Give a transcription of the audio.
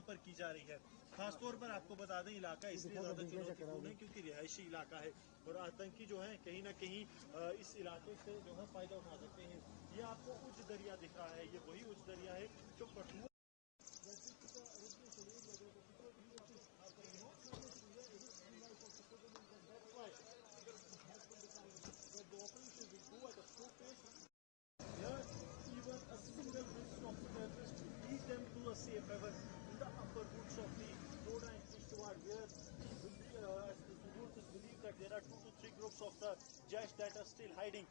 वहाँ पर की जा रही है। खासतौर पर आपको बता दें, इलाका इसलिए ज़्यादा चुनौतीपूर्ण है क्योंकि रिहायशी इलाका है और आतंकी जो है कहीं ना कहीं इस इलाके से जो है फ़ायदा उठा सकते हैं। ये आपको उच्च दरिया दिख रहा है, ये वही उच्च दरिया है जो Kathua them to a safe haven in the upper roots of the Roda and Kishtwar, where it's believed that there are 2 to 3 groups of the Jaish that are still hiding.